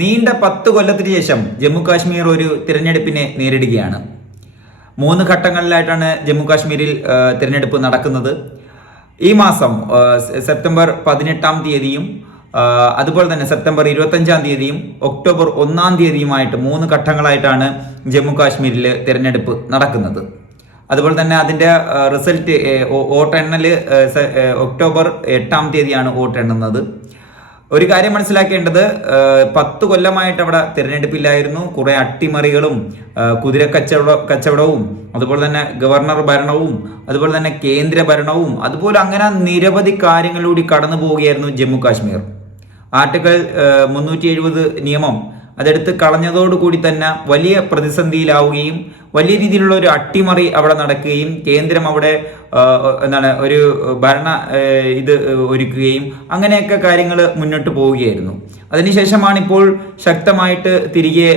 നീണ്ട പത്ത് കൊല്ലത്തിന് ശേഷം ജമ്മു കാശ്മീർ ഒരു തിരഞ്ഞെടുപ്പിനെ നേരിടുകയാണ്. മൂന്ന് ഘട്ടങ്ങളിലായിട്ടാണ് ജമ്മു കാശ്മീരിൽ തിരഞ്ഞെടുപ്പ് നടക്കുന്നത്. ഈ മാസം സെപ്റ്റംബർ പതിനെട്ടാം തീയതിയും അതുപോലെ തന്നെ സെപ്റ്റംബർ ഇരുപത്തഞ്ചാം തീയതിയും ഒക്ടോബർ ഒന്നാം തീയതിയുമായിട്ട് മൂന്ന് ഘട്ടങ്ങളായിട്ടാണ് ജമ്മു കാശ്മീരിൽ തിരഞ്ഞെടുപ്പ് നടക്കുന്നത്. അതുപോലെ തന്നെ അതിന്റെ റിസൾട്ട് വോട്ടെണ്ണൽ ഒക്ടോബർ എട്ടാം തീയതിയാണ് വോട്ടെണ്ണുന്നത്. ഒരു കാര്യം മനസ്സിലാക്കേണ്ടത് പത്ത് കൊല്ലമായിട്ട് അവിടെ തിരഞ്ഞെടുപ്പില്ലായിരുന്നു. കുറെ അട്ടിമറികളും കുതിര കച്ചവട കച്ചവടവും അതുപോലെ തന്നെ ഗവർണർ ഭരണവും അതുപോലെ തന്നെ കേന്ദ്ര ഭരണവും അതുപോലെ അങ്ങനെ നിരവധി കാര്യങ്ങളിലൂടെ കടന്നു പോവുകയായിരുന്നു ജമ്മു കാശ്മീർ. ആർട്ടിക്കിൾ മുന്നൂറ്റി നിയമം അതെടുത്ത് കളഞ്ഞതോടുകൂടി തന്നെ വലിയ പ്രതിസന്ധിയിലാവുകയും വലിയ രീതിയിലുള്ള ഒരു അട്ടിമറി അവിടെ നടക്കുകയും കേന്ദ്രം അവിടെ എന്താണ് ഒരു ഭരണ ഇത് ഒരുക്കുകയും അങ്ങനെയൊക്കെ കാര്യങ്ങൾ മുന്നോട്ട് പോവുകയായിരുന്നു. അതിനുശേഷമാണ് ഇപ്പോൾ ശക്തമായിട്ട് തിരികെ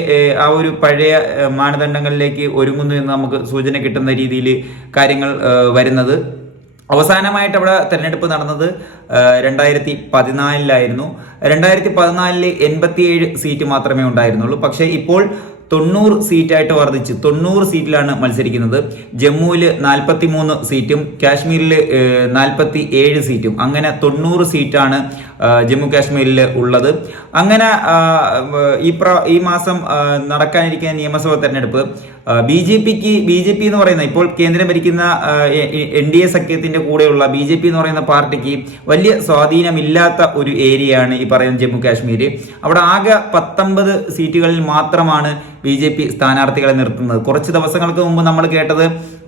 ആ ഒരു പഴയ മാനദണ്ഡങ്ങളിലേക്ക് ഒരുങ്ങുന്നു എന്ന് നമുക്ക് സൂചന കിട്ടുന്ന രീതിയിൽ കാര്യങ്ങൾ വരുന്നത്. അവസാനമായിട്ട് അവിടെ തെരഞ്ഞെടുപ്പ് നടന്നത് രണ്ടായിരത്തി പതിനാലിലായിരുന്നു രണ്ടായിരത്തി പതിനാലിൽ എൺപത്തിയേഴ് സീറ്റ് മാത്രമേ ഉണ്ടായിരുന്നുള്ളൂ. പക്ഷേ ഇപ്പോൾ തൊണ്ണൂറ് സീറ്റായിട്ട് വർദ്ധിച്ച് തൊണ്ണൂറ് സീറ്റിലാണ് മത്സരിക്കുന്നത്. ജമ്മുവിൽ നാൽപ്പത്തി മൂന്ന് സീറ്റും കാശ്മീരിൽ നാൽപ്പത്തി ഏഴ് സീറ്റും. അങ്ങനെ തൊണ്ണൂറ് സീറ്റാണ് ജമ്മു കാശ്മീരിൽ ഉള്ളത്. അങ്ങനെ ഈ പ്ര ഈ മാസം നടക്കാനിരിക്കുന്ന നിയമസഭാ തെരഞ്ഞെടുപ്പ് ബി ജെ പിക്ക് ബി ജെ പി എന്ന് പറയുന്ന ഇപ്പോൾ കേന്ദ്രം ഭരിക്കുന്ന എൻ ഡി എ സഖ്യത്തിന്റെ കൂടെയുള്ള ബി ജെ പി എന്ന് പറയുന്ന പാർട്ടിക്ക് വലിയ സ്വാധീനമില്ലാത്ത ഒരു ഏരിയയാണ് ഈ പറയുന്ന ജമ്മു കാശ്മീർ അവിടെ ആകെ പത്തൊമ്പത് സീറ്റുകളിൽ മാത്രമാണ് ബി ജെ പി സ്ഥാനാർത്ഥികളെ നിർത്തുന്നത്. കുറച്ച് ദിവസങ്ങൾക്ക് മുമ്പ് നമ്മൾ കേട്ടത്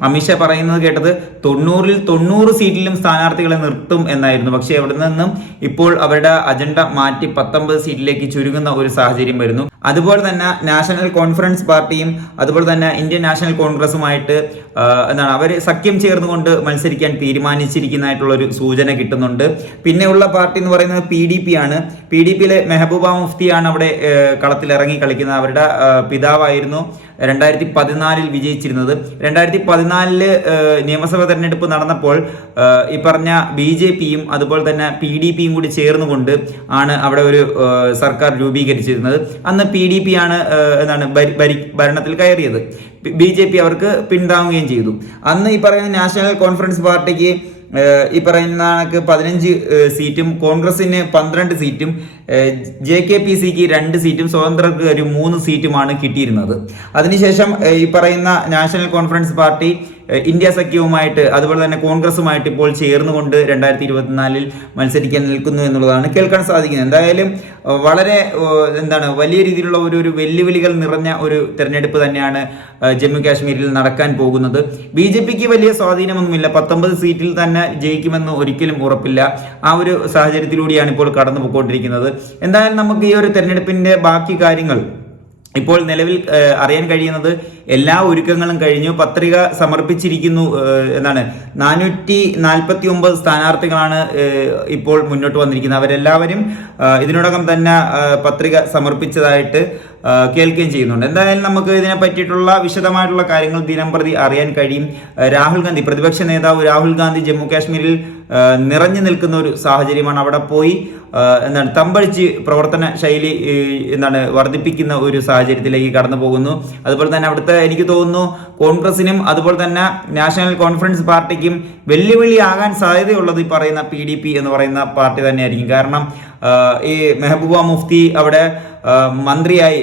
അമിത്ഷാ പറയുന്നത് കേട്ടത് തൊണ്ണൂറിൽ തൊണ്ണൂറ് സീറ്റിലും സ്ഥാനാർത്ഥികളെ നിർത്തും എന്നായിരുന്നു. പക്ഷേ അവിടെ നിന്നും ഇപ്പോൾ അവരുടെ അജണ്ട മാറ്റി പത്തൊമ്പത് സീറ്റിലേക്ക് ചുരുങ്ങുന്ന ഒരു സാഹചര്യം വരുന്നു. അതുപോലെ തന്നെ നാഷണൽ കോൺഫറൻസ് പാർട്ടിയും അതുപോലെ തന്നെ ഇന്ത്യൻ നാഷണൽ കോൺഗ്രസുമായിട്ട് എന്താണ് അവർ സഖ്യം ചേർന്നുകൊണ്ട് മത്സരിക്കാൻ തീരുമാനിച്ചിരിക്കുന്നതായിട്ടുള്ള ഒരു സൂചന കിട്ടുന്നുണ്ട്. പിന്നെയുള്ള പാർട്ടി എന്ന് പറയുന്നത് പി ഡി പി ആണ്. പി ഡി പിയിലെ മെഹബൂബ മുഫ്തിയാണ് അവിടെ കളത്തിലിറങ്ങി കളിക്കുന്നത്. അവരുടെ പിതാവായിരുന്നു. രണ്ടായിരത്തി പതിനാലിൽ വിജയിച്ചിരുന്നത്. രണ്ടായിരത്തി പതിനാലിൽ നിയമസഭാ തെരഞ്ഞെടുപ്പ് നടന്നപ്പോൾ ഈ പറഞ്ഞ ബി ജെ പിയും അതുപോലെ തന്നെ പി ഡി പിയും കൂടി ചേർന്നുകൊണ്ട് ആണ് അവിടെ ഒരു സർക്കാർ രൂപീകരിച്ചിരുന്നത്. അന്ന് പി ഡി പി ആണ് എന്താണ് ഭരി- ഭരി- ഭരണത്തിൽ കയറിയത്. ബി ജെ പി അവർക്ക് പിന്താങ്ങുകയും ചെയ്തു. അന്ന് ഈ പറയുന്ന നാഷണൽ കോൺഫറൻസ് പാർട്ടിക്ക് ഈ പറയുന്ന കണക്ക് പതിനഞ്ച് സീറ്റും കോൺഗ്രസിന് പന്ത്രണ്ട് സീറ്റും ജെ കെ പി സിക്ക് രണ്ട് സീറ്റും സ്വതന്ത്രർക്ക് ഒരു മൂന്ന് സീറ്റുമാണ് കിട്ടിയിരുന്നത്. അതിനുശേഷം ഈ പറയുന്ന നാഷണൽ കോൺഫറൻസ് പാർട്ടി ഇന്ത്യ സഖ്യവുമായിട്ട് അതുപോലെ തന്നെ കോൺഗ്രസുമായിട്ട് ഇപ്പോൾ ചേർന്നുകൊണ്ട് രണ്ടായിരത്തി ഇരുപത്തിനാലിൽ മത്സരിക്കാൻ നിൽക്കുന്നു എന്നുള്ളതാണ് കേൾക്കാൻ സാധിക്കുന്നത്. എന്തായാലും വളരെ എന്താണ് വലിയ രീതിയിലുള്ള ഒരു ഒരു വെല്ലുവിളികൾ നിറഞ്ഞ ഒരു തെരഞ്ഞെടുപ്പ് തന്നെയാണ് ജമ്മു കാശ്മീരിൽ നടക്കാൻ പോകുന്നത്. ബി ജെ പിക്ക് വലിയ സ്വാധീനമൊന്നുമില്ല. പത്തൊമ്പത് സീറ്റിൽ തന്നെ ജയിക്കുമെന്ന് ഒരിക്കലും ഉറപ്പില്ല. ആ ഒരു സാഹചര്യത്തിലൂടെയാണ് ഇപ്പോൾ കടന്നു പോയിക്കൊണ്ടിരിക്കുന്നത് എന്തായാലും നമുക്ക് ഈ ഒരു തെരഞ്ഞെടുപ്പിന്റെ ബാക്കി കാര്യങ്ങൾ ഇപ്പോൾ നിലവിൽ അറിയാൻ കഴിയുന്നത് എല്ലാ ഒരുക്കങ്ങളും കഴിഞ്ഞു. പത്രിക സമർപ്പിച്ചിരിക്കുന്നു എന്നാണ്. നാനൂറ്റി നാൽപ്പത്തി ഒമ്പത് സ്ഥാനാർത്ഥികളാണ് ഇപ്പോൾ മുന്നോട്ട് വന്നിരിക്കുന്നത്. അവരെല്ലാവരും ഇതിനോടകം തന്നെ പത്രിക സമർപ്പിച്ചതായിട്ട് കേൾക്കുകയും ചെയ്യുന്നുണ്ട്. എന്തായാലും നമുക്ക് ഇതിനെ പറ്റിയിട്ടുള്ള വിശദമായിട്ടുള്ള കാര്യങ്ങൾ ദിനം പ്രതി അറിയാൻ കഴിയും. രാഹുൽ ഗാന്ധി പ്രതിപക്ഷ നേതാവ് രാഹുൽ ഗാന്ധി ജമ്മു കാശ്മീരിൽ നിറഞ്ഞു നിൽക്കുന്ന ഒരു സാഹചര്യമാണ് അവിടെ പോയി. എന്താണ് തമ്പടിച്ച് പ്രവർത്തന ശൈലി എന്താണ് വർദ്ധിപ്പിക്കുന്ന ഒരു സാഹചര്യത്തിലേക്ക് കടന്നു പോകുന്നു അതുപോലെ തന്നെ അവിടുത്തെ എനിക്ക് തോന്നുന്നു കോൺഗ്രസിനും അതുപോലെ തന്നെ നാഷണൽ കോൺഫറൻസ് പാർട്ടിക്കും വെല്ലുവിളിയാകാൻ സാധ്യതയുള്ളത് ഈ പറയുന്ന പി ഡി പി എന്ന് പറയുന്ന പാർട്ടി തന്നെയായിരിക്കും. കാരണം ഈ മെഹബൂബ മുഫ്തി അവിടെ മന്ത്രിയായി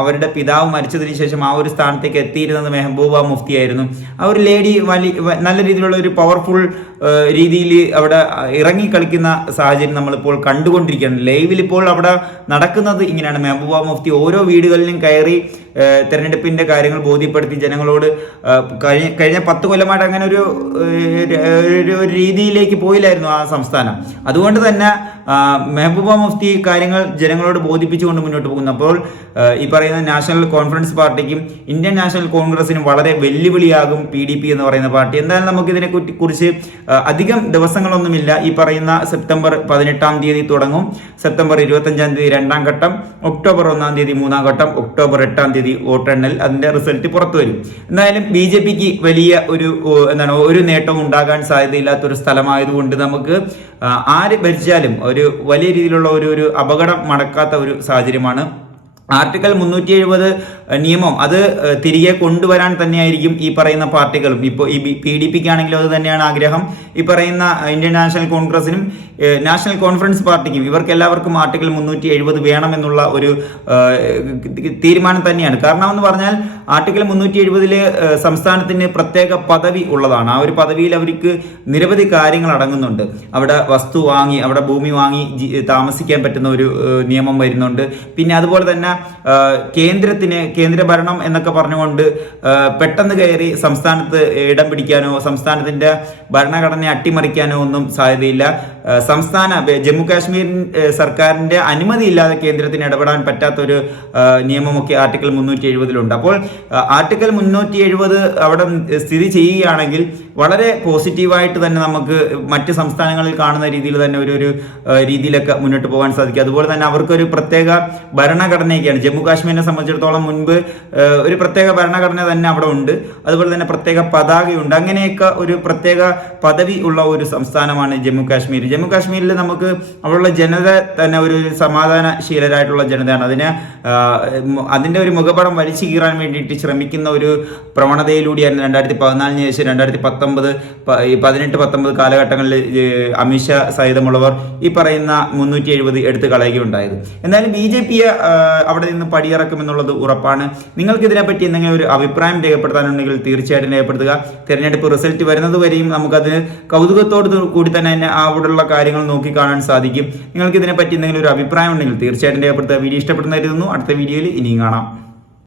അവരുടെ പിതാവ് മരിച്ചതിന് ശേഷം ആ ഒരു സ്ഥാനത്തേക്ക് എത്തിയിരുന്നത് മെഹബൂബ മുഫ്തി ആയിരുന്നു. ആ ഒരു ലേഡി വലിയ നല്ല രീതിയിലുള്ള ഒരു പവർഫുൾ രീതിയിൽ അവിടെ ഇറങ്ങി കളിക്കുന്ന സാഹചര്യം നമ്മളിപ്പോൾ കണ്ടുകൊണ്ടിരിക്കുകയാണ്. ലൈവിൽ ഇപ്പോൾ അവിടെ നടക്കുന്നത് ഇങ്ങനെയാണ്. മെഹബൂബ മുഫ്തി ഓരോ വീടുകളിലും കയറി തെരഞ്ഞെടുപ്പിന്റെ കാര്യങ്ങൾ ബോധ്യപ്പെടുത്തി ജനങ്ങളോട് കഴിഞ്ഞ കഴിഞ്ഞ പത്ത് കൊല്ലമായിട്ട് അങ്ങനെ ഒരു ഒരു രീതിയിലേക്ക് പോയില്ലായിരുന്നു ആ സംസ്ഥാനം. അതുകൊണ്ട് തന്നെ മെഹബൂബ മുഫ്തി കാര്യങ്ങൾ ജനങ്ങളോട് ബോധിപ്പിച്ചുകൊണ്ട് മുന്നോട്ട് പോകുന്നു. അപ്പോൾ ഈ പറയുന്ന നാഷണൽ കോൺഫറൻസ് പാർട്ടിക്കും ഇന്ത്യൻ നാഷണൽ കോൺഗ്രസിനും വളരെ വെല്ലുവിളിയാകും പി ഡി പി എന്ന് പറയുന്ന പാർട്ടി. എന്തായാലും നമുക്ക് ഇതിനെ കുറിച്ച് അധികം ദിവസങ്ങളൊന്നുമില്ല. ഈ പറയുന്ന സെപ്റ്റംബർ പതിനെട്ടാം തീയതി തുടങ്ങും. സെപ്റ്റംബർ ഇരുപത്തഞ്ചാം തീയതി രണ്ടാം ഘട്ടം. ഒക്ടോബർ ഒന്നാം തീയതി മൂന്നാം ഘട്ടം. ഒക്ടോബർ എട്ടാം തീയതി വോട്ടെണ്ണൽ അതിന്റെ റിസൾട്ട് പുറത്തു വരും. എന്തായാലും ബി ജെ പിക്ക് വലിയ ഒരു എന്താണ് ഒരു നേട്ടവും ഉണ്ടാകാൻ സാധ്യതയില്ലാത്ത ഒരു സ്ഥലമായതുകൊണ്ട് നമുക്ക് ആര് ഭരിച്ചാലും ഒരു വലിയ രീതിയിലുള്ള ഒരു ഒരു അപകടം മടക്കാത്ത ഒരു സാഹചര്യമാണ് ആർട്ടിക്കൽ മുന്നൂറ്റി എഴുപത് നിയമം അത് തിരികെ കൊണ്ടുവരാൻ തന്നെയായിരിക്കും ഈ പറയുന്ന പാർട്ടികളും. ഇപ്പോൾ ഈ പി ഡി പിക്ക് ആണെങ്കിലും അത് തന്നെയാണ് ആഗ്രഹം. ഈ പറയുന്ന ഇന്ത്യൻ നാഷണൽ കോൺഗ്രസിനും നാഷണൽ കോൺഫറൻസ് പാർട്ടിക്കും ഇവർക്ക് എല്ലാവർക്കും ആർട്ടിക്കൽ മുന്നൂറ്റി എഴുപത് വേണമെന്നുള്ള ഒരു തീരുമാനം തന്നെയാണ്. കാരണം എന്ന് പറഞ്ഞാൽ ആർട്ടിക്കൽ മുന്നൂറ്റി എഴുപതിൽ സംസ്ഥാനത്തിന് പ്രത്യേക പദവി ഉള്ളതാണ്. ആ ഒരു പദവിയിൽ അവർക്ക് നിരവധി കാര്യങ്ങൾ അടങ്ങുന്നുണ്ട്. അവിടെ വസ്തു വാങ്ങി അവിടെ ഭൂമി വാങ്ങി താമസിക്കാൻ പറ്റുന്ന ഒരു നിയമം വരുന്നുണ്ട്. പിന്നെ അതുപോലെ തന്നെ കേന്ദ്രത്തിന് കേന്ദ്രഭരണം എന്നൊക്കെ പറഞ്ഞുകൊണ്ട് പെട്ടെന്ന് കയറി സംസ്ഥാനത്ത് ഇടം പിടിക്കാനോ സംസ്ഥാനത്തിന്റെ ഭരണഘടനയെ അട്ടിമറിക്കാനോ ഒന്നും സാധ്യതയില്ല. സംസ്ഥാന ജമ്മു കാശ്മീർ സർക്കാരിന്റെ അനുമതി ഇല്ലാതെ കേന്ദ്രത്തിന് ഇടപെടാൻ പറ്റാത്ത ഒരു നിയമമൊക്കെ ആർട്ടിക്കൽ മുന്നൂറ്റി എഴുപതിലുണ്ട് അപ്പോൾ ആർട്ടിക്കിൾ മുന്നൂറ്റി എഴുപത് അവിടെ സ്ഥിതി ചെയ്യുകയാണെങ്കിൽ വളരെ പോസിറ്റീവായിട്ട് തന്നെ നമുക്ക് മറ്റ് സംസ്ഥാനങ്ങളിൽ കാണുന്ന രീതിയിൽ തന്നെ ഒരു ഒരു രീതിയിലൊക്കെ മുന്നോട്ട് പോകാൻ സാധിക്കും. അതുപോലെ തന്നെ അവർക്കൊരു പ്രത്യേക ഭരണഘടനയൊക്കെയാണ്. ജമ്മു കാശ്മീരിനെ സംബന്ധിച്ചിടത്തോളം മുൻപ് ഒരു പ്രത്യേക ഭരണഘടന തന്നെ അവിടെ ഉണ്ട്. അതുപോലെ തന്നെ പ്രത്യേക പതാകയുണ്ട്. അങ്ങനെയൊക്കെ ഒരു പ്രത്യേക പദവി ഉള്ള ഒരു സംസ്ഥാനമാണ് ജമ്മു കാശ്മീർ ജമ്മു കാശ്മീരിൽ നമുക്ക് അവിടെയുള്ള ജനത തന്നെ ഒരു സമാധാനശീലരായിട്ടുള്ള ജനതയാണ്. അതിന് അതിന്റെ ഒരു മുഖപടം വലിച്ചു കീറാൻ വേണ്ടിയിട്ട് ശ്രമിക്കുന്ന ഒരു പ്രവണതയിലൂടെയാണ് രണ്ടായിരത്തി പതിനാലിന് ശേഷം രണ്ടായിരത്തി പത്തൊമ്പത് പതിനെട്ട് പത്തൊമ്പത് കാലഘട്ടങ്ങളിൽ അമിത്ഷാ സഹിതമുള്ളവർ ഈ പറയുന്ന മുന്നൂറ്റി എഴുപത് എടുത്തു കളയുകയുണ്ടായത്. എന്നാലും ബി ജെ പിയെ അവിടെ നിന്ന് പടിയിറക്കുമെന്നുള്ളത് ഉറപ്പാണ്. നിങ്ങൾക്ക് ഇതിനെപ്പറ്റി എന്തെങ്കിലും ഒരു അഭിപ്രായം രേഖപ്പെടുത്താനുണ്ടെങ്കിൽ തീർച്ചയായിട്ടും രേഖപ്പെടുത്തുക. തിരഞ്ഞെടുപ്പ് റിസൾട്ട് വരുന്നത് വരെയും നമുക്കത് കൗതുകത്തോട് കൂടി തന്നെ അവിടെയുള്ള കാര്യങ്ങൾ നോക്കി കാണാൻ സാധിക്കും. നിങ്ങൾക്ക് ഇതിനെപ്പറ്റി എന്തെങ്കിലും ഒരു അഭിപ്രായം ഉണ്ടെങ്കിൽ തീർച്ചയായിട്ടും രേഖപ്പെടുത്തുക. വീഡിയോ ഇഷ്ടപ്പെടുന്ന കരുതുന്നു. അടുത്ത വീഡിയോയിൽ ഇനിയും കാണാം.